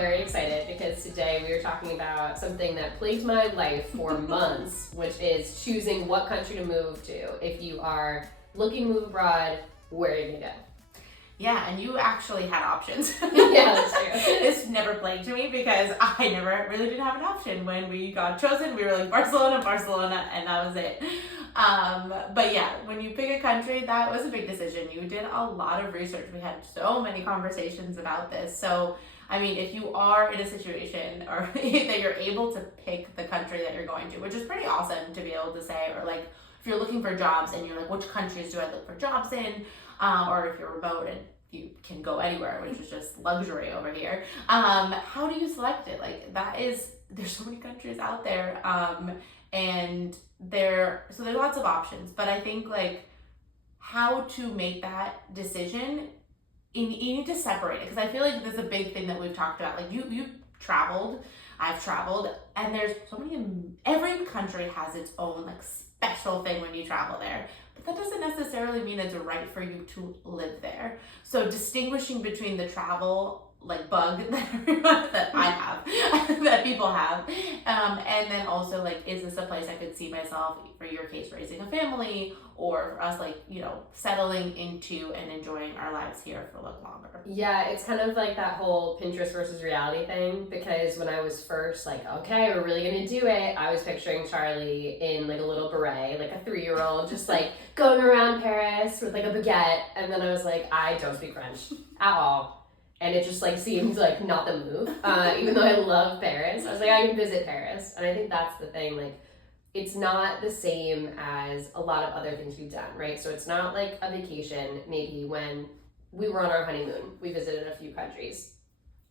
very excited because today we are talking about something that plagued my life for months, which is choosing what country to move to. If you are looking to move abroad, where are you gonna go? Yeah, and you actually had options. Yeah, that's true. This never plagued me because I never really did have an option. When we got chosen, we were like Barcelona, and that was it. But yeah, when you pick a country, that was a big decision. You did a lot of research. We had so many conversations about this. So, I mean, if you are in a situation or that you're able to pick the country that you're going to, which is pretty awesome to be able to say, or like if you're looking for jobs and you're like, which countries do I look for jobs in? Or if you're remote and you can go anywhere, which is just luxury over here. How do you select it? Like there's so many countries out there, and there's lots of options. But I think like how to make that decision, you need to separate it, because I feel like this is a big thing that we've talked about. Like you traveled, I've traveled, and there's so many. Every country has its own like special thing when you travel there. But that doesn't necessarily mean it's right for you to live there. So distinguishing between the travel like bug that I have, that people have, and then also like, is this a place I could see myself, for your case, raising a family, or for us, like, you know, settling into and enjoying our lives here for a little longer. Yeah, it's kind of like that whole Pinterest versus reality thing, because when I was first like, okay, we're really gonna do it, I was picturing Charlie in like a little beret, like a 3-year-old, just like going around Paris with like a baguette, and then I was like, I don't speak French at all. And it just like seemed like not the move, even though I love Paris. I was like, I can visit Paris. And I think that's the thing, like, it's not the same as a lot of other things we've done, right? So it's not like a vacation. Maybe when we were on our honeymoon, we visited a few countries.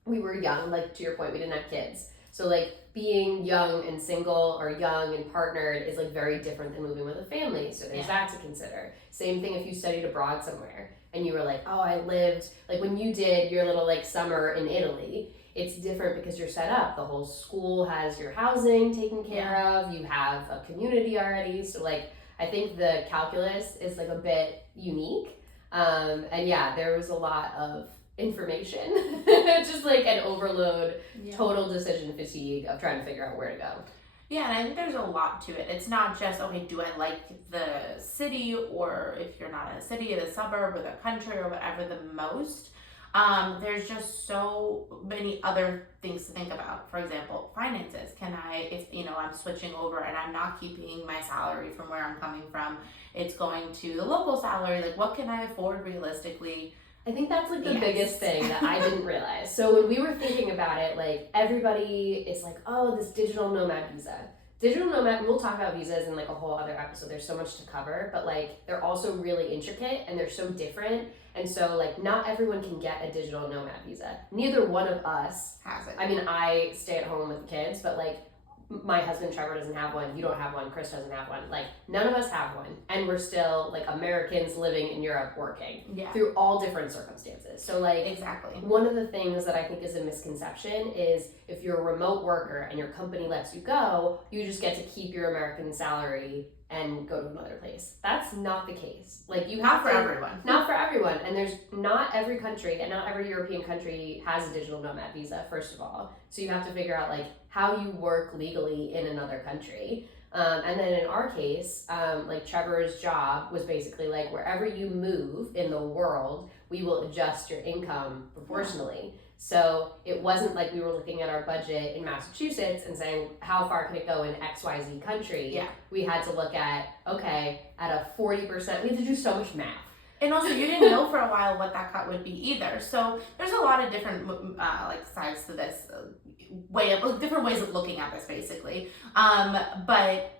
We were young, like to your point, we didn't have kids. So like being young and single or young and partnered is like very different than moving with a family. So there's that to consider. Same thing if you studied abroad somewhere and you were like, oh, I lived, like when you did your little like summer in Italy, it's different because you're set up. The whole school has your housing taken care of. You have a community already. So like, I think the calculus is like a bit unique. And yeah, there was a lot of information, just like an overload, total decision fatigue of trying to figure out where to go. Yeah, and I think there's a lot to it. It's not just, okay, do I like the city, or if you're not in a city, the suburb or the country or whatever the most. There's just so many other things to think about. For example, finances. If I'm switching over and I'm not keeping my salary from where I'm coming from, it's going to the local salary. Like, what can I afford realistically? I think that's like the biggest thing that I didn't realize. So when we were thinking about it, like everybody is like, oh, this digital nomad visa. Digital nomad, we'll talk about visas in like a whole other episode. There's so much to cover, but like they're also really intricate and they're so different. And so like not everyone can get a digital nomad visa. Neither one of us has it. I mean, I stay at home with the kids, but like my husband Trevor doesn't have one, you don't have one, Chris doesn't have one, like none of us have one, and we're still like Americans living in Europe working through all different circumstances. So like exactly, one of the things that I think is a misconception is if you're a remote worker and your company lets you go, you just get to keep your American salary and go to another place. That's not the case. Like you have not for everyone. Not for everyone. And there's not every country and not every European country has a digital nomad visa, first of all. So you have to figure out like how you work legally in another country. And then in our case, like Trevor's job was basically like wherever you move in the world, we will adjust your income proportionally. So it wasn't like we were looking at our budget in Massachusetts and saying, how far can it go in XYZ country? Yeah. We had to look at, okay, at a 40%, we had to do so much math. And also, you didn't know for a while what that cut would be either. So there's a lot of different like sides to this, different ways of looking at this, basically. But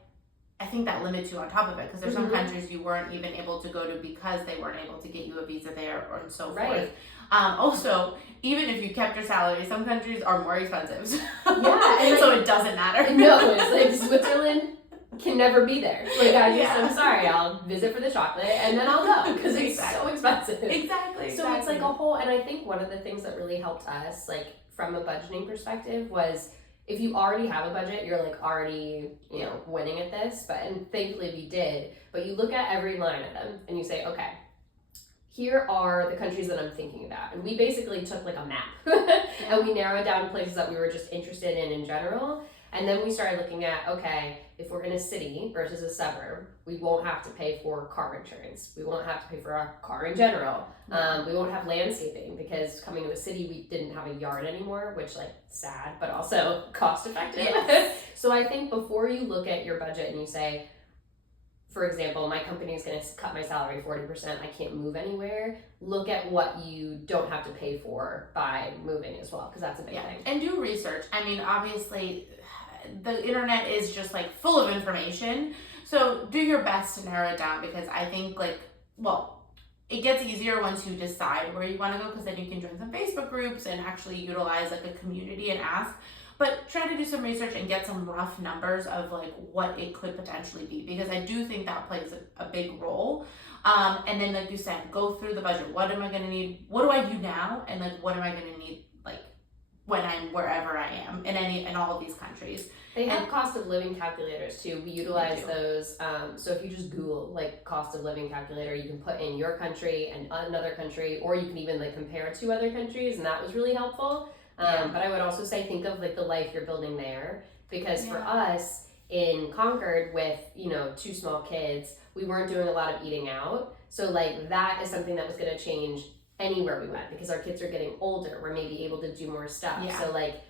I think that limits you on top of it, because there's some countries you weren't even able to go to because they weren't able to get you a visa there, or and so forth. Also, even if you kept your salary, some countries are more expensive. Yeah, and so it doesn't matter. No, it's like Switzerland can never be there. Like I'm sorry, I'll visit for the chocolate and then I'll go because it's so expensive. Exactly. So it's like a whole, and I think one of the things that really helped us, like from a budgeting perspective, was if you already have a budget, you're like already, winning at this. And thankfully we did. But you look at every line item and you say, okay, here are the countries that I'm thinking about. And we basically took like a map and we narrowed down places that we were just interested in general. And then we started looking at, okay, if we're in a city versus a suburb, we won't have to pay for car insurance. We won't have to pay for our car in general. We won't have landscaping because coming to a city, we didn't have a yard anymore, which like sad, but also cost effective. Yes. So I think before you look at your budget and you say, for example, my company is going to cut my salary 40%, I can't move anywhere, look at what you don't have to pay for by moving as well, because that's a big thing. And do research. I mean, obviously, the internet is just like full of information. So do your best to narrow it down, because I think it gets easier once you decide where you want to go, because then you can join some Facebook groups and actually utilize like a community and ask. But try to do some research and get some rough numbers of like what it could potentially be, because I do think that plays a big role. And then like you said, go through the budget. What am I going to need? What do I do now? And like what am I going to need like when I'm wherever I am in all of these countries. They have cost of living calculators too. We utilize those. So if you just Google like cost of living calculator, you can put in your country and another country, or you can even like compare to other countries, and that was really helpful. But I would also say think of like the life you're building there, because for us in Concord with 2 small kids, we weren't doing a lot of eating out. So like that is something that was going to change anywhere we went, because our kids are getting older. We're maybe able to do more stuff. Yeah. So like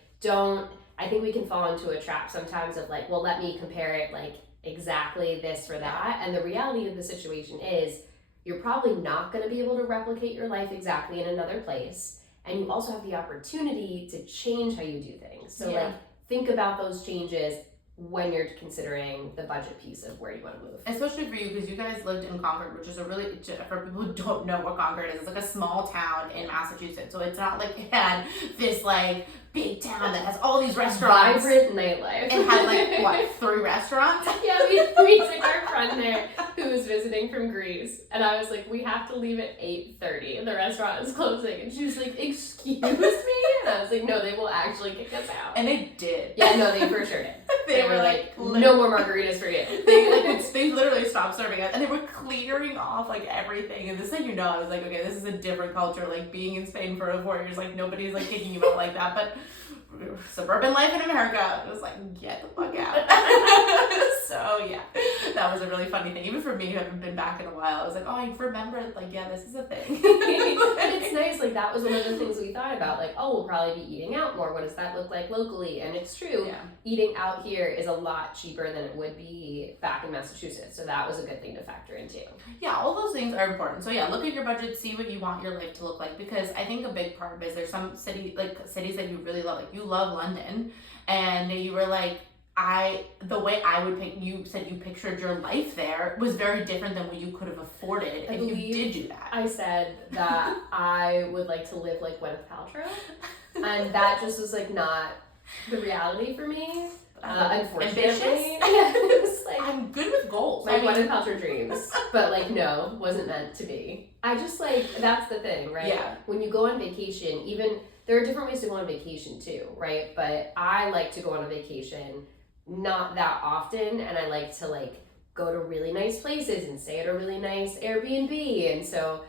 I think we can fall into a trap sometimes of like, well, let me compare it like exactly this or that. And the reality of the situation is you're probably not going to be able to replicate your life exactly in another place. And you also have the opportunity to change how you do things. So like think about those changes when you're considering the budget piece of where you want to move. Especially for you, because you guys lived in Concord, which is for people who don't know what Concord is, it's like a small town in Massachusetts. So it's not like it had this like big town that has all these restaurants. Vibrant nightlife. It had like, what, 3 restaurants? Yeah, we took our friend there who was visiting from Greece. And I was like, we have to leave at 8:30 and the restaurant is closing. And she was like, excuse me? And I was like, no, they will actually kick us out. And they did. Yeah, no, they for sure did. They were like, no more margaritas for you. They literally stopped serving us, and they were clearing off like everything. And this thing, I was like, okay, this is a different culture. Like being in Spain for 4 years, like nobody's like kicking you out like that. But suburban life in America, it was like, get the fuck out. So yeah, that was a really funny thing. Even for me, who haven't been back in a while, I was like, oh, I remembered, like, yeah, this is a thing. And it's nice, like that was one of the things we thought about, like, oh, we'll probably be eating out more. What does that look like locally? And it's true, eating out here is a lot cheaper than it would be back in Massachusetts. So that was a good thing to factor into. Yeah, all those things are important. So yeah, look at your budget, see what you want your life to look like, because I think a big part of it is there's some cities that you really love. Like you love London, and you were like, the way I would pick, you said you pictured your life there was very different than what you could have afforded if you did do that. I said that I would like to live like Gwyneth Paltrow, and that just was like not the reality for me. Unfortunately, ambitious. Like, I'm good with goals. My Gwyneth Paltrow dreams, but like no, wasn't meant to be. I just like that's the thing, right? Yeah. When you go on vacation, even there are different ways to go on vacation too, right? But I like to go on a vacation not that often, and I like to like go to really nice places and stay at a really nice Airbnb. And so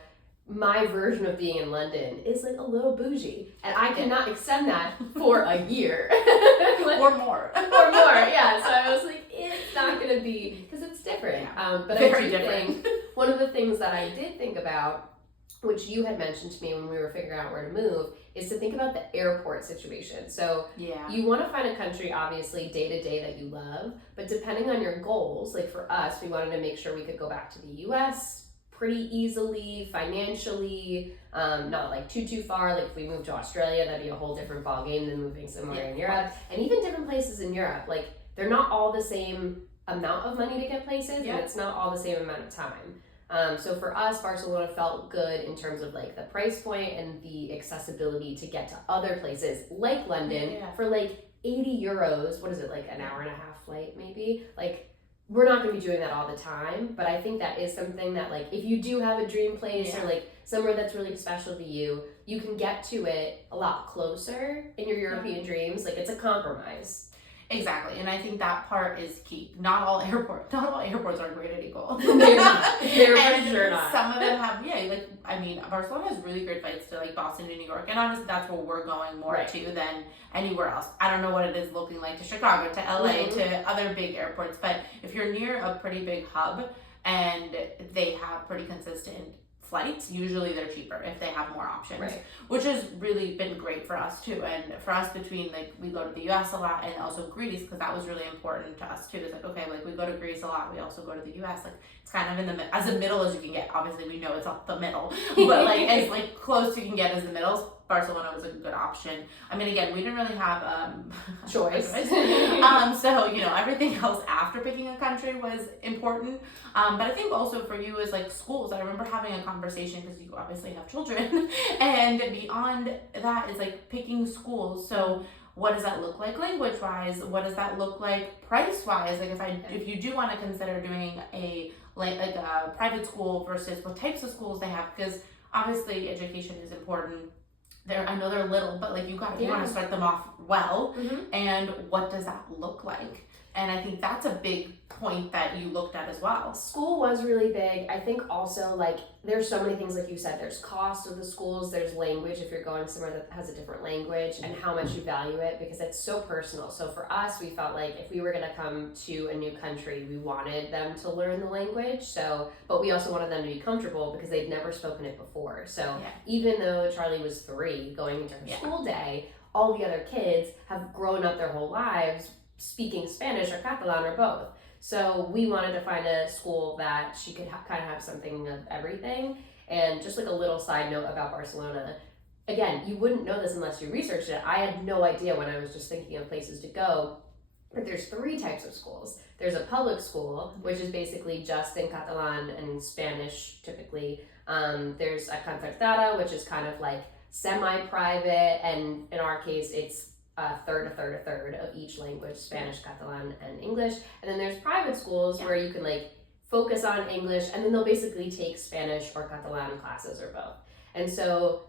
my version of being in London is like a little bougie, and I cannot extend that for a year or more. Yeah, so I was like, it's not gonna be, because it's different. But very I do different. think one of the things that I did think about, which you had mentioned to me when we were figuring out where to move, is to think about the airport situation. So you want to find a country, obviously, day to day that you love, but depending on your goals, like for us, we wanted to make sure we could go back to the US pretty easily, financially, not like too far. Like if we moved to Australia, that'd be a whole different ballgame than moving somewhere in Europe. And even different places in Europe, like they're not all the same amount of money to get places, and it's not all the same amount of time. So for us, Barcelona felt good in terms of like the price point and the accessibility to get to other places like London for like 80 euros. What is it, like an hour and a half flight maybe? Like we're not going to be doing that all the time, but I think that is something that like if you do have a dream place or like somewhere that's really special to you, you can get to it a lot closer in your European dreams. Like it's a compromise. Exactly, and I think that part is key. Not all airports are created equal. They're not. They're And for sure not. some of them have, Barcelona has really great flights to like Boston to New York, and honestly, that's where we're going more Right. to than anywhere else. I don't know what it is looking like to Chicago, to LA, to other big airports, but if you're near a pretty big hub and they have pretty consistent flights, usually they're cheaper if they have more options, Right. which has really been great for us too. And for us, between like we go to the US a lot and also Greece, because that was really important to us too. It's like, okay, like we go to Greece a lot, we also go to the US, like it's kind of in the as middle as you can get. Obviously we know it's not the middle, but like as like close you can get as the middle. Barcelona was a good option. I mean, again, we didn't really have choice. So everything else after picking a country was important. But I think also for you as like schools, I remember having a conversation because you obviously have children, and beyond that is like picking schools. So what does that look like language wise? What does that look like price wise? Like if you do want to consider doing a private school versus what types of schools they have, because obviously education is important. I know they're little, but like you want to start them off well, and what does that look like? And I think that's a big point that you looked at as well. School was really big. I think also like there's so many things, like you said, there's cost of the schools, there's language if you're going somewhere that has a different language, and how much you value it, because it's so personal. So for us, we felt like if we were going to come to a new country, we wanted them to learn the language. But we also wanted them to be comfortable because they'd never spoken it before. So even though Charlie was 3 going into her school day, all the other kids have grown up their whole lives speaking Spanish or Catalan or both. So we wanted to find a school that she could kind of have something of everything. And just like a little side note about Barcelona, again, you wouldn't know this unless you researched it. I had no idea when I was just thinking of places to go, but there's 3 types of schools. There's a public school, which is basically just in Catalan and Spanish typically. There's a concertada, which is kind of like semi-private, and in our case, it's a third of each language, Spanish, Catalan, and English. And then there's private schools where you can like focus on English, and then they'll basically take Spanish or Catalan classes or both. And so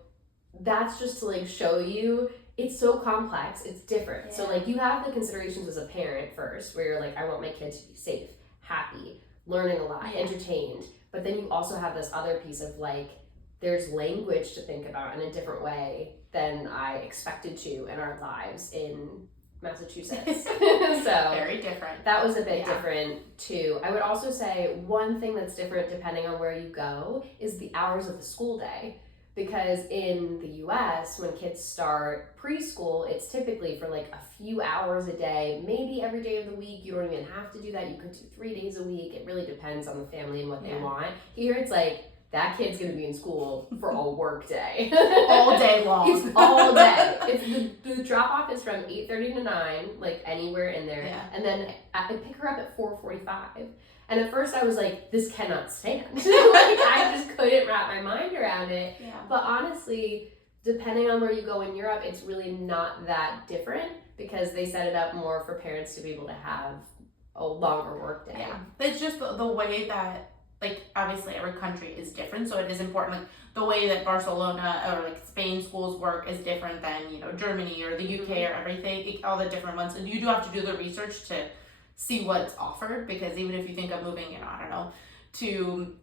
that's just to like show you it's so complex, it's different. So like you have the considerations as a parent first, where you're like, I want my kids to be safe, happy, learning a lot, entertained. But then you also have this other piece of like, there's language to think about in a different way than I expected to in our lives in Massachusetts. So very different. That was a bit different too. I would also say one thing that's different depending on where you go is the hours of the school day. Because in the US, when kids start preschool, it's typically for like a few hours a day, maybe every day of the week. You don't even have to do that. You could do 3 days a week. It really depends on the family and what they want. Here it's like, that kid's gonna be in school for a work day. All day long. It's all day. It's the drop off is from 8:30 to 9, like anywhere in there. Yeah. And then I pick her up at 4:45. And at first I was like, this cannot stand. Like I just couldn't wrap my mind around it. Yeah. But honestly, depending on where you go in Europe, it's really not that different, because they set it up more for parents to be able to have a longer work day. Yeah. It's just the way that, like, obviously every country is different, so it is important. Like, the way that Barcelona or like Spain schools work is different than, Germany or the UK or everything, all the different ones. And you do have to do the research to see what's offered, because even if you think of moving, to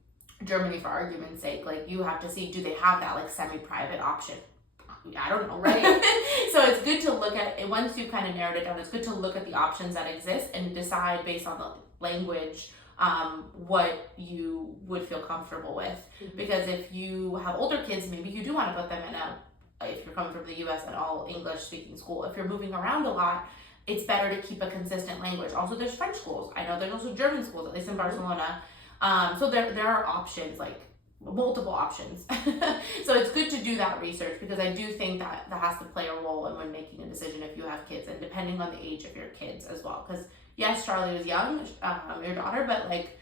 Germany for argument's sake, like you have to see, do they have that like semi-private option? I don't know, right? So it's good to look at it once you've kind of narrowed it down. It's good to look at the options that exist and decide based on the language what you would feel comfortable with. Because if you have older kids, maybe you do want to put them in if you're coming from the US, an all English speaking school. If you're moving around a lot, it's better to keep a consistent language. Also, there's French schools. I know there's also German schools, at least in Barcelona. So there are options, like multiple options. So it's good to do that research, because I do think that has to play a role in when making a decision if you have kids, and depending on the age of your kids as well. Because yes, Charlie was young, your daughter, but like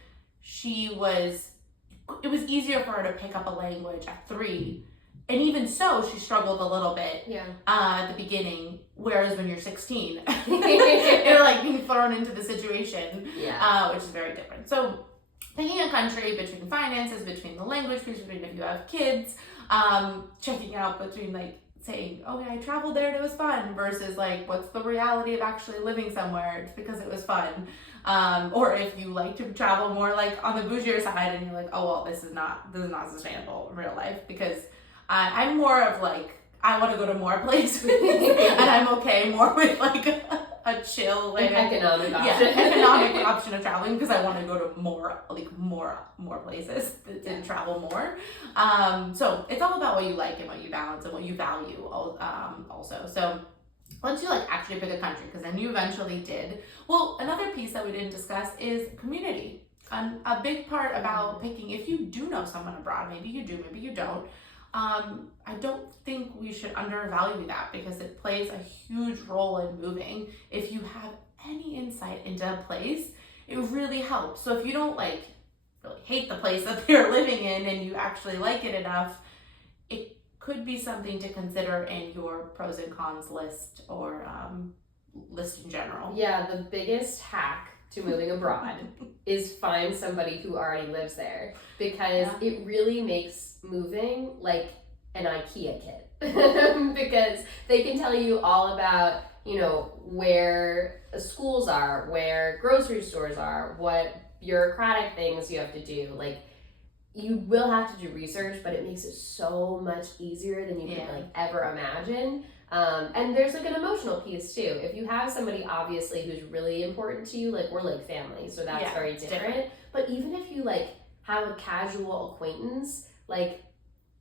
it was easier for her to pick up a language at 3. And even so, she struggled a little bit at the beginning. Whereas when you're 16, you're like being thrown into the situation, which is very different. So picking a country, between finances, between the language, between if you have kids, checking out between like saying, okay, I traveled there and it was fun, versus like, what's the reality of actually living somewhere just because it was fun. Or if you like to travel more like on the bougier side and you're like, oh, well, this is not sustainable in real life, because I'm more of like, I want to go to more places and I'm okay more with like a chill, like economic option. Yeah, economic option of traveling, because I want to go to more places and travel more. So it's all about what you like and what you balance and what you value also. So once you like actually pick a country, because then you eventually did. Well, another piece that we didn't discuss is community. A big part about picking, if you do know someone abroad, maybe you do, maybe you don't. I don't think we should undervalue that, because it plays a huge role in moving. If you have any insight into a place, it really helps. So if you don't like really hate the place that you're living in and you actually like it enough, it could be something to consider in your pros and cons list, or list in general. Yeah, the biggest hack to moving abroad is find somebody who already lives there, because it really makes moving like an IKEA kit. Because they can tell you all about, you know, where schools are, where grocery stores are, what bureaucratic things you have to do. Like, you will have to do research, but it makes it so much easier than you can like ever imagine. And there's like an emotional piece too. If you have somebody obviously who's really important to you, like we're like family, so that's very different. But even if you like have a casual acquaintance, like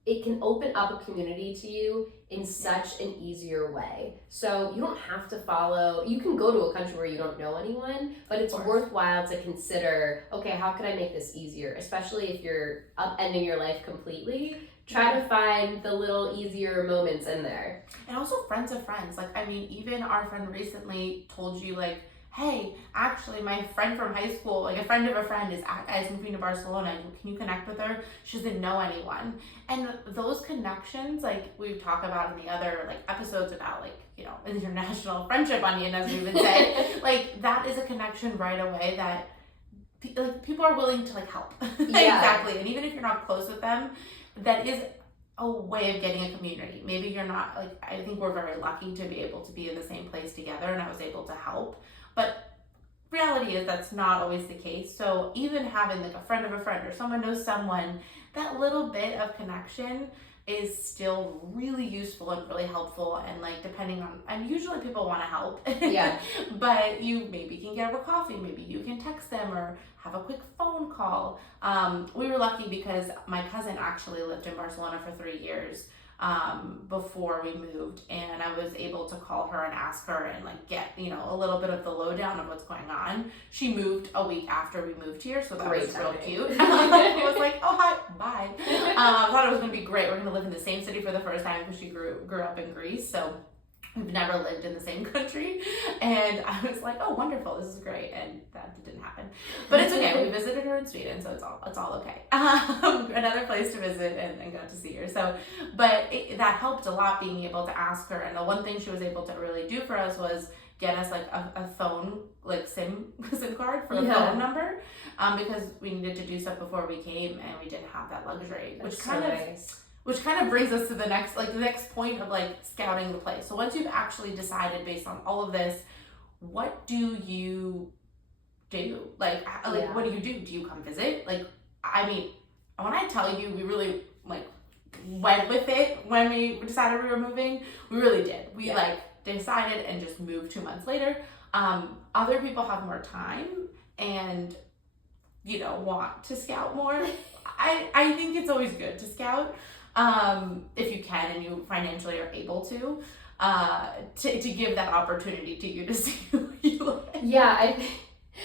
it can open up a community to you in such an easier way. So you don't have to follow, you can go to a country where you don't know anyone, but it's worthwhile to consider, okay, how could I make this easier? Especially if you're upending your life completely. Try to find the little easier moments in there. And also friends of friends. Like, I mean, even our friend recently told you, like, hey, actually, my friend from high school, like a friend of a friend is moving to Barcelona. Can you connect with her? She doesn't know anyone. And those connections, like we've talked about in the other like episodes about like, you know, international friendship onion, as we would say, like that is a connection right away that like people are willing to like help. Exactly. And even if you're not close with them, that is a way of getting a community. Maybe you're not, like, I think we're very lucky to be able to be in the same place together and I was able to help. But reality is that's not always the case. So even having like a friend of a friend or someone knows someone, that little bit of connection is still really useful and really helpful. And like depending on, and usually people want to help. But you maybe can get a coffee, maybe you can text them or have a quick phone call. We were lucky because my cousin actually lived in Barcelona for 3 years before we moved, and I was able to call her and ask her and like get, you know, a little bit of the lowdown of what's going on. She moved a week after we moved here, so that was real cute. I was like, oh hi, bye. I thought it was gonna be great. We're gonna live in the same city for the first time because she grew up in Greece, so we've never lived in the same country. And I was like, oh, wonderful, this is great. And that didn't happen. But it's okay. We visited her in Sweden, so it's all okay. Another place to visit and got to see her. So, but that helped a lot being able to ask her. And the one thing she was able to really do for us was get us like a phone, like SIM card for a phone number, because we needed to do stuff before we came and we didn't have that luxury, which kind of brings us to the next point of like scouting the place. So once you've actually decided based on all of this, what do you do? What do you do? Do you come visit? Like, I mean, when I tell you we really like went with it when we decided we were moving, we really did. We like decided and just moved 2 months later. Other people have more time and, you know, want to scout more. I think it's always good to scout. If you can and you financially are able to give that opportunity to you to see who you like. Yeah,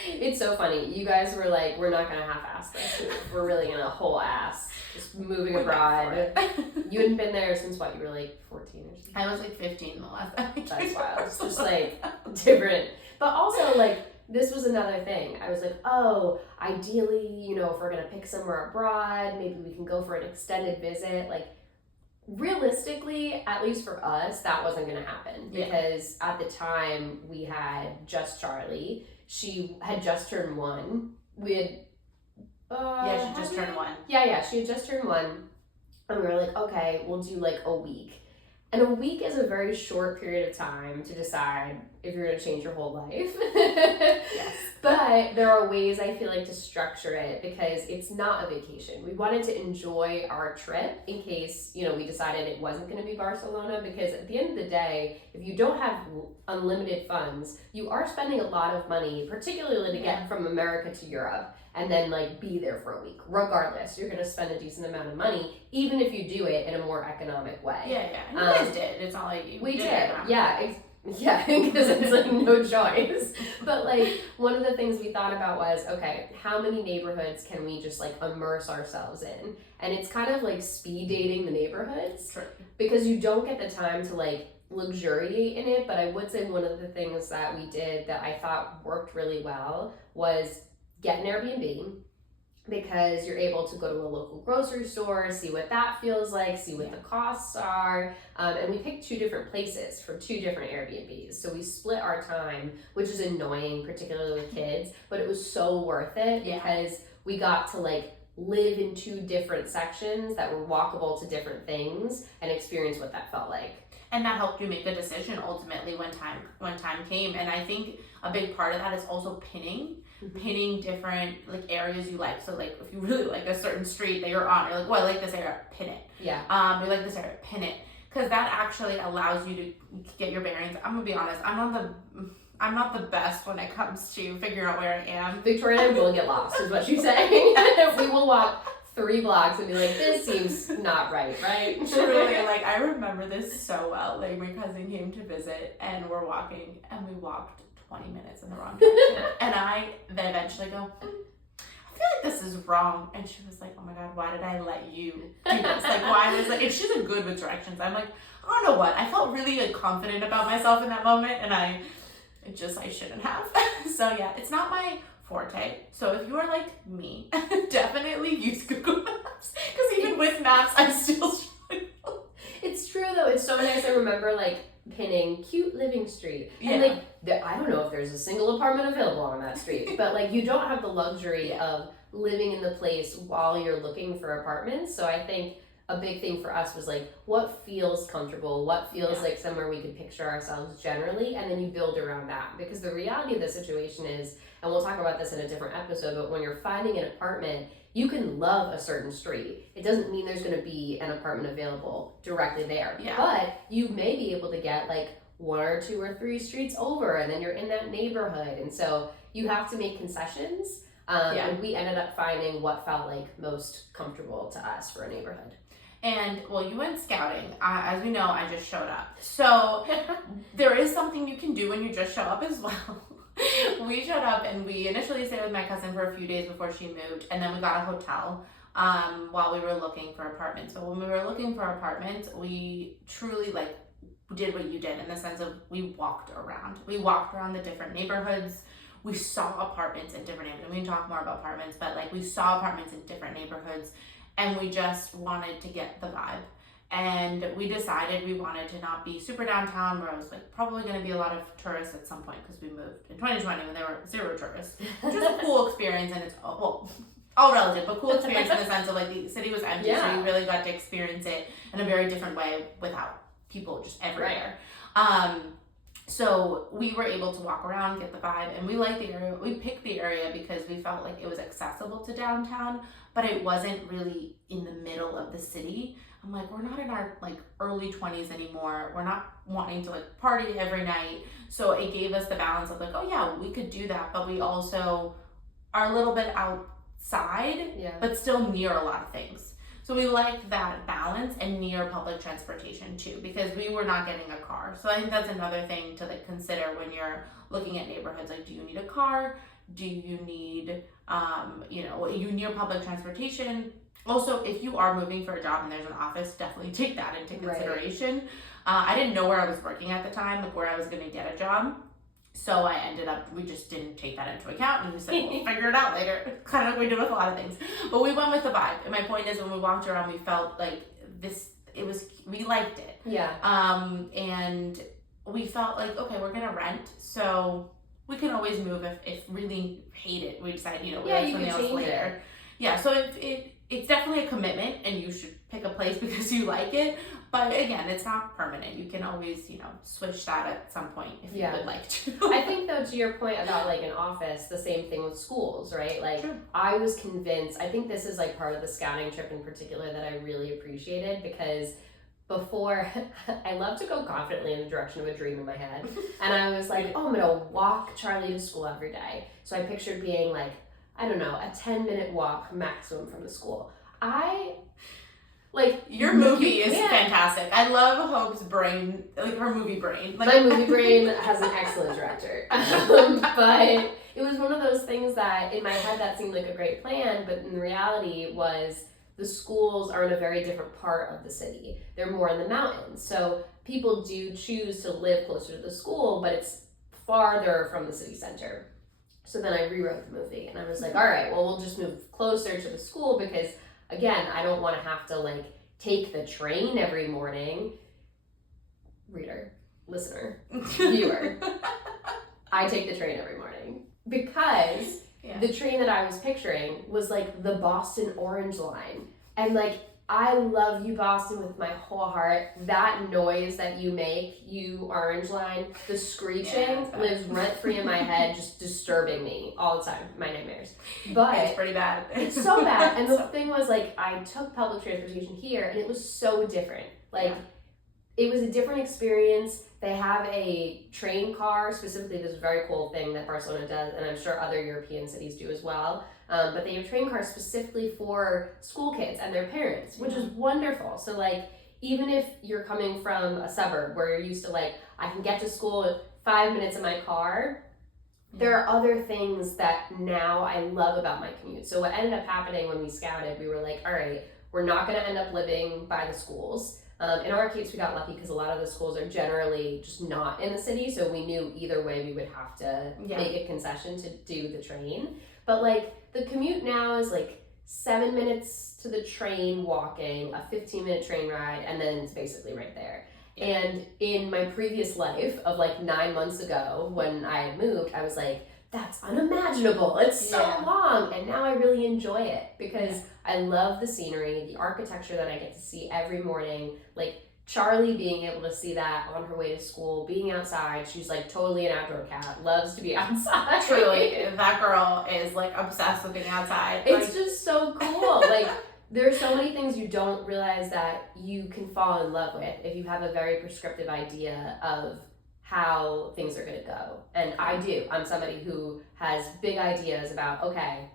it's so funny. You guys were like, we're not gonna half-ass this. We're really gonna whole ass just moving abroad. You hadn't been there since what? You were like 14 or something. I was like 15 the last time. That's wild. It's just like different. But also like this was another thing. I was like, oh, ideally, you know, if we're gonna pick somewhere abroad, maybe we can go for an extended visit. Like, realistically, at least for us, that wasn't gonna happen because at the time we had just Charlie. She had just turned 1. We had she just turned 1. Yeah, she had just turned 1, and we were like, okay, we'll do like a week. And a week is a very short period of time to decide if you're going to change your whole life. Yes. But there are ways I feel like to structure it because it's not a vacation. We wanted to enjoy our trip in case, we decided it wasn't going to be Barcelona, because at the end of the day, if you don't have unlimited funds, you are spending a lot of money, particularly to get from America to Europe and then be there for a week. Regardless, you're going to spend a decent amount of money, even if you do it in a more economic way. Yeah. And you guys did. It's not like we did. Yeah, because it's no choice. But one of the things we thought about was, okay, how many neighborhoods can we just immerse ourselves in? And it's kind of speed dating the neighborhoods. Sure. Because you don't get the time to luxuriate in it. But I would say one of the things that we did that I thought worked really well was get an Airbnb, because you're able to go to a local grocery store, see what that feels like, see what the costs are. And we picked 2 different places from 2 different Airbnbs. So we split our time, which is annoying, particularly with kids, but it was so worth it because we got to live in 2 different sections that were walkable to different things and experience what that felt like. And that helped you make a decision ultimately when time came. And I think a big part of that is also pinning different areas you like. So if you really like a certain street that you're on, you're like, well, I like this area, pin it. Yeah. You like this area, pin it. Because that actually allows you to get your bearings. I'm gonna be honest, I'm not the best when it comes to figuring out where I am. Victoria and I will get lost, is what she's saying. We will walk 3 blocks and be like, this seems not right? Truly, I remember this so well. My cousin came to visit and we're walking and we walked 20 minutes in the wrong direction. And I then eventually go, I feel like this is wrong. And she was like, oh my God, why did I let you do this? Why was and she's good with directions. I'm like, I don't know what. I felt really confident about myself in that moment and I shouldn't have. So yeah, it's not my forte. So if you are like me, definitely use Google Maps. Because even with maps, I still struggle. It's true though. It's so nice. I remember pinning cute living street. And I don't know if there's a single apartment available on that street, but you don't have the luxury of living in the place while you're looking for apartments. So I think a big thing for us was what feels comfortable, what feels like somewhere we could picture ourselves generally, and then you build around that. Because the reality of the situation is, and we'll talk about this in a different episode, but when you're finding an apartment, you can love a certain street. It doesn't mean there's going to be an apartment available directly there. Yeah. But you may be able to get 1 or 2 or 3 streets over, and then you're in that neighborhood. And so you have to make concessions. And we ended up finding what felt most comfortable to us for a neighborhood. And well, you went scouting. As we know, I just showed up. So there is something you can do when you just show up as well. We showed up and we initially stayed with my cousin for a few days before she moved, and then we got a hotel while we were looking for apartments. But when we were looking for apartments, we truly did what you did in the sense of we walked around. We walked around the different neighborhoods. We saw apartments in different neighborhoods. We can talk more about apartments, but we saw apartments in different neighborhoods, and we just wanted to get the vibe. And we decided we wanted to not be super downtown where it was probably going to be a lot of tourists at some point because we moved in 2020 when there were 0 tourists, which is a cool experience. And it's all relative, but cool experience in the sense of the city was empty, so you really got to experience it in a very different way without people just everywhere. So we were able to walk around, get the vibe, and we liked the area. We picked the area because we felt like it was accessible to downtown, but it wasn't really in the middle of the city. I'm we're not in our early 20s anymore. We're not wanting to party every night. So it gave us the balance of oh yeah, we could do that, but we also are a little bit outside, but still near a lot of things. So we liked that balance and near public transportation too, because we were not getting a car. So I think that's another thing to consider when you're looking at neighborhoods. Do you need a car? Do you need, you near public transportation? Also, if you are moving for a job and there's an office, definitely take that into consideration. I didn't know where I was working at the time, where I was going to get a job. So we just didn't take that into account, and we said, we'll figure it out later. Kind of like we did with a lot of things. But we went with the vibe. And my point is, when we walked around, we felt we liked it. Yeah. And we felt okay, we're going to rent. So we can always move if really hate it. We decide, we'll do something else later. Yeah, so it's definitely a commitment, and you should pick a place because you like it. But again, it's not permanent. You can always, switch that at some point if you would like to. I think, though, to your point about like an office, the same thing with schools, right? Like, True. I was convinced, I think this is like part of the scouting trip in particular that I really appreciated, because before, I love to go confidently in the direction of a dream in my head. And I was like, oh, I'm going to walk Charlie to school every day. So I pictured being like, I don't know, a 10-minute walk maximum from the school. Your movie is fantastic. I love Hope's brain, like her movie brain. My movie brain has an excellent director. But it was one of those things that in my head that seemed like a great plan, but in reality was the schools are in a very different part of the city. They're more in the mountains. So people do choose to live closer to the school, but it's farther from the city center. So then I rewrote the movie and I was like, all right, well, we'll just move closer to the school because, again, I don't want to have to like take the train every morning. Reader, listener, viewer. I take the train every morning because the train that I was picturing was like the Boston Orange Line. And like, I love you, Boston, with my whole heart. That noise that you make, you Orange Line, the screeching lives rent-free in my head, just disturbing me all the time, my nightmares. But it's pretty bad. It's so bad. And the thing was, like, I took public transportation here, and it was so different. Like, it was a different experience. They have a train car, specifically this very cool thing that Barcelona does, and I'm sure other European cities do as well. But they have train cars specifically for school kids and their parents, which is wonderful. So like, even if you're coming from a suburb where you're used to like, I can get to school in 5 minutes in my car, there are other things that now I love about my commute. So what ended up happening when we scouted, we were like, all right, we're not gonna end up living by the schools. In our case, we got lucky because a lot of the schools are generally just not in the city. So we knew either way we would have to make a concession to do the train. But like, the commute now is like 7 minutes to the train walking, a 15-minute train ride, and then it's basically right there. And in my previous life of like 9 months ago when I had moved, I was like, that's unimaginable. It's so long. And now I really enjoy it because I love the scenery, the architecture that I get to see every morning. Like Charlie being able to see that on her way to school, being outside. She's like totally an outdoor cat, loves to be outside. Truly, that girl is like obsessed with being outside. It's just so cool. Like, there's so many things you don't realize that you can fall in love with if you have a very prescriptive idea of how things are going to go. And I do. I'm somebody who has big ideas about, okay,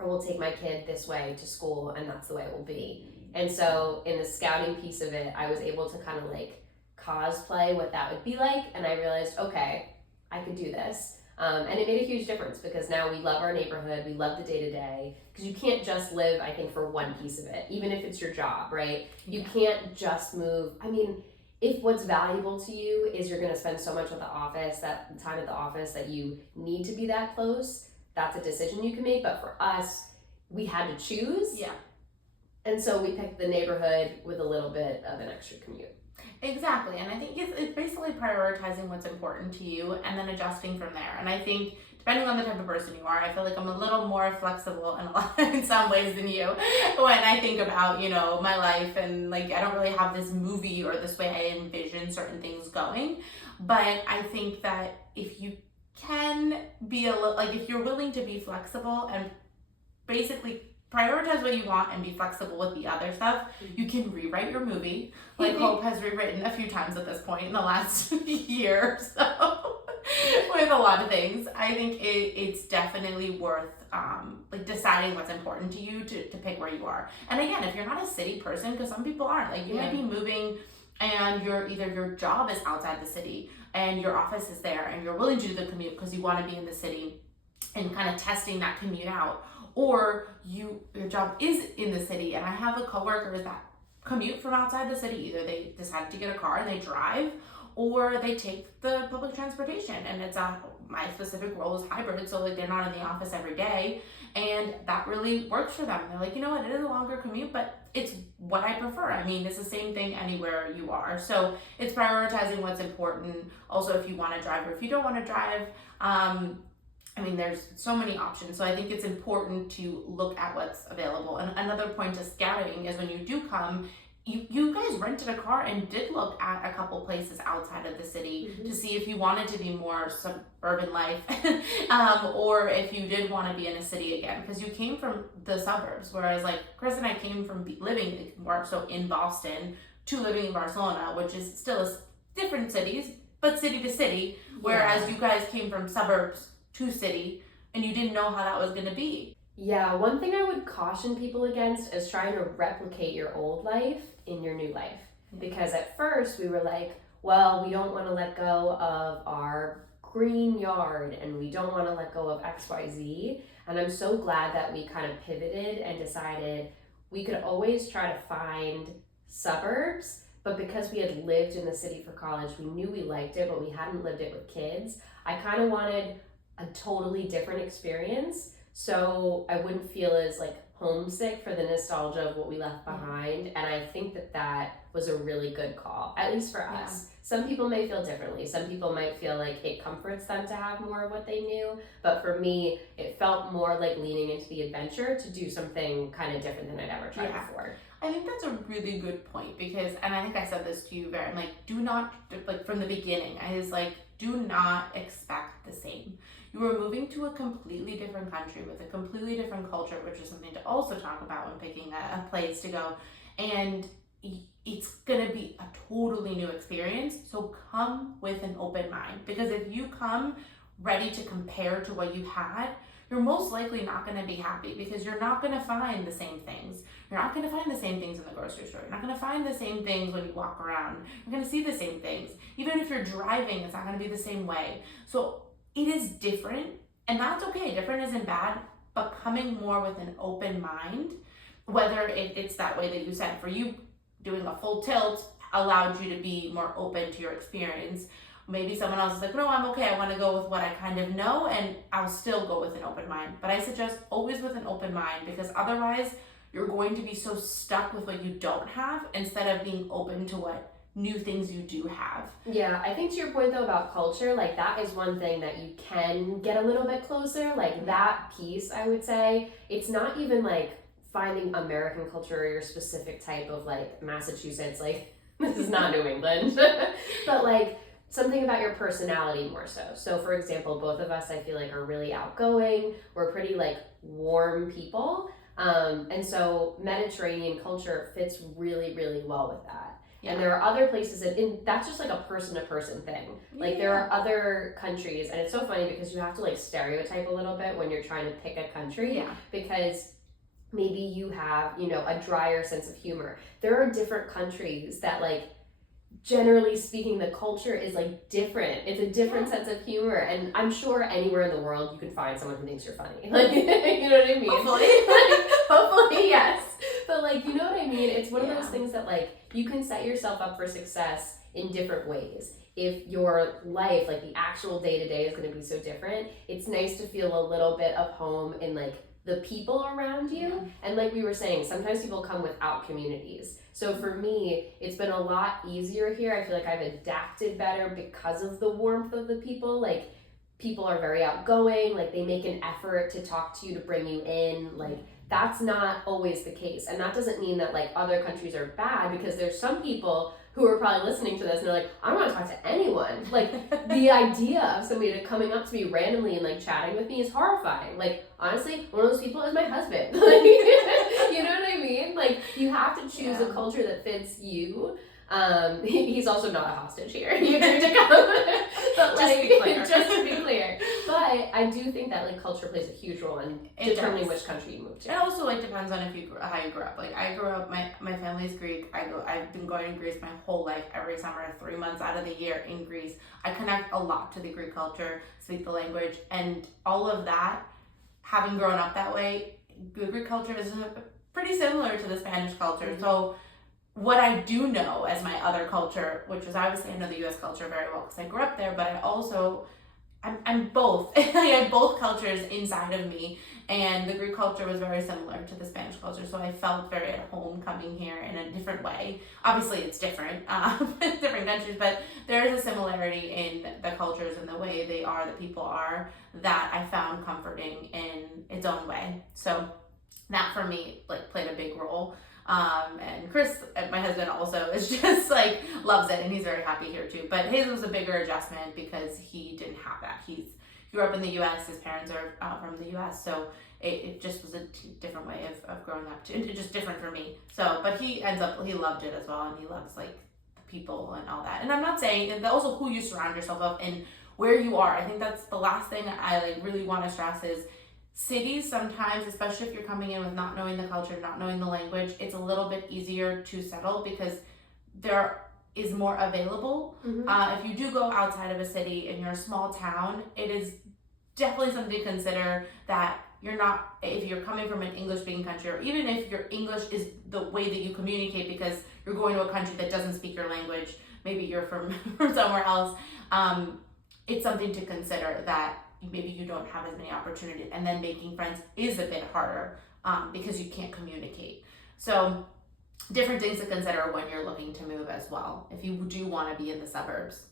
I will take my kid this way to school and that's the way it will be. And so in the scouting piece of it, I was able to kind of like cosplay what that would be like. And I realized, okay, I could do this. And it made a huge difference because now we love our neighborhood. We love the day-to-day because you can't just live, I think, for one piece of it, even if it's your job, right? You can't just move. I mean, if what's valuable to you is you're going to spend so much at the office, that time at the office that you need to be that close, that's a decision you can make. But for us, we had to choose. Yeah. And so we picked the neighborhood with a little bit of an extra commute. Exactly. And I think it's basically prioritizing what's important to you and then adjusting from there. And I think depending on the type of person you are, I feel like I'm a little more flexible in some ways than you when I think about, my life, and like I don't really have this movie or this way I envision certain things going. But I think that if you can be if you're willing to be flexible and basically prioritize what you want and be flexible with the other stuff, you can rewrite your movie. Like Hope has rewritten a few times at this point in the last year or so with a lot of things. I think it's definitely worth deciding what's important to you to pick where you are. And again, if you're not a city person, because some people aren't, like you might be moving and your job is outside the city and your office is there and you're willing to do the commute because you want to be in the city and kind of testing that commute out. Or your job is in the city, and I have coworkers that commute from outside the city. Either they decide to get a car and they drive, or they take the public transportation. And my specific role is hybrid, so like they're not in the office every day, and that really works for them. They're like, you know what, it is a longer commute, but it's what I prefer. I mean, it's the same thing anywhere you are. So it's prioritizing what's important. Also, if you want to drive or if you don't want to drive. I mean, there's so many options. So I think it's important to look at what's available. And another point to scouting is when you do come, you guys rented a car and did look at a couple places outside of the city to see if you wanted to be more suburban life or if you did want to be in a city again, because you came from the suburbs, whereas like Chris and I came from living more so in Boston to living in Barcelona, which is still different cities, but city to city, whereas you guys came from suburbs to city and you didn't know how that was going to be. Yeah, one thing I would caution people against is trying to replicate your old life in your new life. Because at first we were like, well, we don't want to let go of our green yard and we don't want to let go of XYZ. And I'm so glad that we kind of pivoted and decided we could always try to find suburbs, but because we had lived in the city for college, we knew we liked it, but we hadn't lived it with kids. I kind of wanted a totally different experience, so I wouldn't feel as like homesick for the nostalgia of what we left behind. And I think that was a really good call, at least for us. Some people may feel differently. Some people might feel like it comforts them to have more of what they knew, but for me it felt more like leaning into the adventure to do something kind of different than I'd ever tried before. I think that's a really good point, because, and I think I said this to you, Fran, like, do not, like, from the beginning, I was like, do not expect the same. You are moving to a completely different country with a completely different culture, which is something to also talk about when picking a place to go. And it's going to be a totally new experience. So come with an open mind, because if you come ready to compare to what you had, you're most likely not going to be happy, because you're not going to find the same things. You're not going to find the same things in the grocery store. You're not going to find the same things when you walk around. You're going to see the same things. Even if you're driving, it's not going to be the same way. So it is different, and that's okay. Different isn't bad, but coming more with an open mind, whether it's that way that you said, for you, doing a full tilt allowed you to be more open to your experience. Maybe someone else is like, no, I'm okay, I want to go with what I kind of know, and I'll still go with an open mind. But I suggest always with an open mind, because otherwise you're going to be so stuck with what you don't have instead of being open to what new things you do have. Yeah, I think to your point though about culture, like that is one thing that you can get a little bit closer. Like that piece, I would say, it's not even like finding American culture or your specific type of like Massachusetts, like this is not New England, but like something about your personality more so. So for example, both of us I feel like are really outgoing. We're pretty like warm people. And so Mediterranean culture fits really, really well with that. Yeah. And there are other places that's just like a person to person thing. Like there are other countries, and it's so funny because you have to like stereotype a little bit when you're trying to pick a country, because maybe you have, you know, a drier sense of humor. There are different countries that like, generally speaking, the culture is like different. It's a different sense of humor, and I'm sure anywhere in the world you can find someone who thinks you're funny. Like, you know what I mean? Hopefully. Hopefully, yes. But like, you know what I mean? It's one of those things that like, you can set yourself up for success in different ways. If your life, like the actual day-to-day is going to be so different, it's nice to feel a little bit of home in like the people around you. And like we were saying, sometimes people come without communities. So for me, it's been a lot easier here. I feel like I've adapted better because of the warmth of the people. Like people are very outgoing, like they make an effort to talk to you, to bring you in. Like that's not always the case. And that doesn't mean that like other countries are bad, because there's some people who are probably listening to this and they're like, I don't want to talk to anyone. Like the idea of somebody coming up to me randomly and like chatting with me is horrifying. Like honestly, one of those people is my husband. Like, you know what I mean? Like you have to choose a culture that fits you. He's also not a hostage here. You need to come. But like, just to be clear. But I do think that like culture plays a huge role in determining which country you move to. It also like depends on how you grew up. Like I grew up, my family's Greek. I've been going to Greece my whole life. Every summer, 3 months out of the year in Greece. I connect a lot to the Greek culture, speak the language, and all of that. Having grown up that way, the Greek culture is pretty similar to the Spanish culture. Mm-hmm. So what I do know as my other culture, which is obviously I know the U.S. culture very well because I grew up there, but I'm both. I have both cultures inside of me, and the Greek culture was very similar to the Spanish culture, so I felt very at home coming here in a different way. Obviously, it's different in different countries, but there is a similarity in the cultures and the way they are, the people are, that I found comforting in its own way. So that for me like played a big role. And Chris, my husband, also is just like loves it, and he's very happy here too. But his was a bigger adjustment because he didn't have that. He grew up in the U.S. His parents are from the U.S., so it just was a different way of growing up. It's just different for me. So, but he loved it as well, and he loves like the people and all that. And I'm not saying, and also who you surround yourself with and where you are. I think that's the last thing I like really want to stress is cities sometimes, especially if you're coming in with not knowing the culture, not knowing the language, it's a little bit easier to settle because there is more available. If you do go outside of a city and you're a small town, it is definitely something to consider that you're not, if you're coming from an English-speaking country, or even if your English is the way that you communicate because you're going to a country that doesn't speak your language, maybe you're from somewhere else, it's something to consider that maybe you don't have as many opportunities, and then making friends is a bit harder because you can't communicate. So different things to consider when you're looking to move as well. If you do want to be in the suburbs,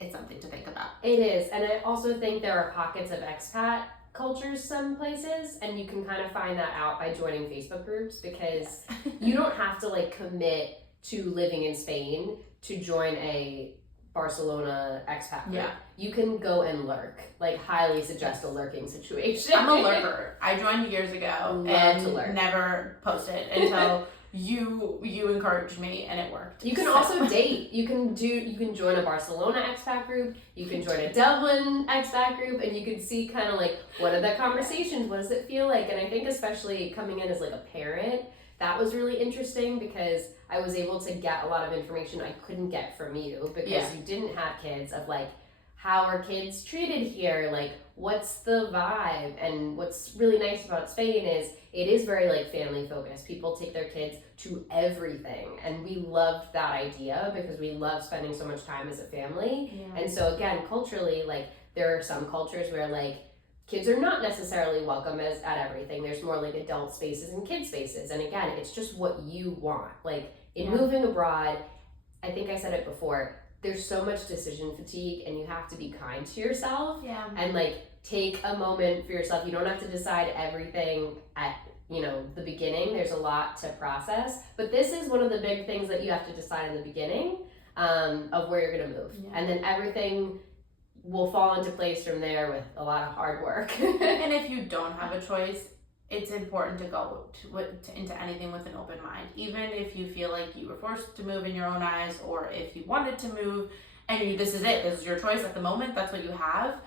it's something to think about. It is, and I also think there are pockets of expat cultures some places, and you can kind of find that out by joining Facebook groups, because you don't have to like commit to living in Spain to join a Barcelona expat group. You can go and lurk. Like, highly suggest a lurking situation. I'm a lurker. I joined years ago and never posted until you encouraged me, and it worked. You can also date. You can join a Barcelona expat group. You can join a Dublin expat group, and you can see kind of like, what are the conversations? What does it feel like? And I think especially coming in as like a parent, that was really interesting because I was able to get a lot of information I couldn't get from you because you didn't have kids, of like, how are kids treated here? Like, what's the vibe? And what's really nice about Spain is it is very like family focused. People take their kids to everything. And we loved that idea because we love spending so much time as a family. And so again, culturally, like, there are some cultures where like kids are not necessarily welcome at everything. There's more like adult spaces and kid spaces. And again, it's just what you want. Like, in moving abroad, I think I said it before, there's so much decision fatigue, and you have to be kind to yourself and like take a moment for yourself. You don't have to decide everything at, you know, the beginning. There's a lot to process, but this is one of the big things that you have to decide in the beginning of where you're going to move. And then everything will fall into place from there with a lot of hard work. And if you don't have a choice, it's important to go into anything with an open mind. Even if you feel like you were forced to move in your own eyes, or if you wanted to move and this is your choice at the moment, that's what you have.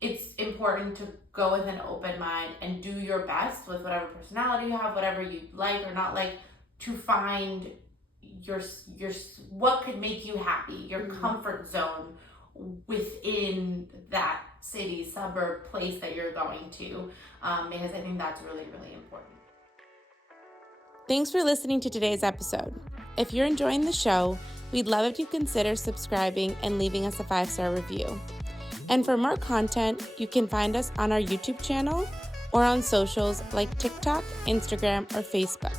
It's important to go with an open mind and do your best with whatever personality you have, whatever you like or not like, to find your what could make you happy, your comfort zone within that city, suburb, place that you're going to, because I think that's really, really important. Thanks for listening to today's episode. If you're enjoying the show, we'd love if you consider subscribing and leaving us a 5-star review. And for more content, you can find us on our YouTube channel or on socials like TikTok, Instagram, or Facebook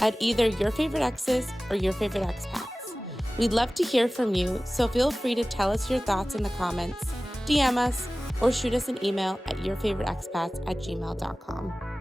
at either Your Favorite Exes or Your Favorite Expats. We'd love to hear from you, so feel free to tell us your thoughts in the comments, DM us, or shoot us an email at yourfavoriteexpats@gmail.com.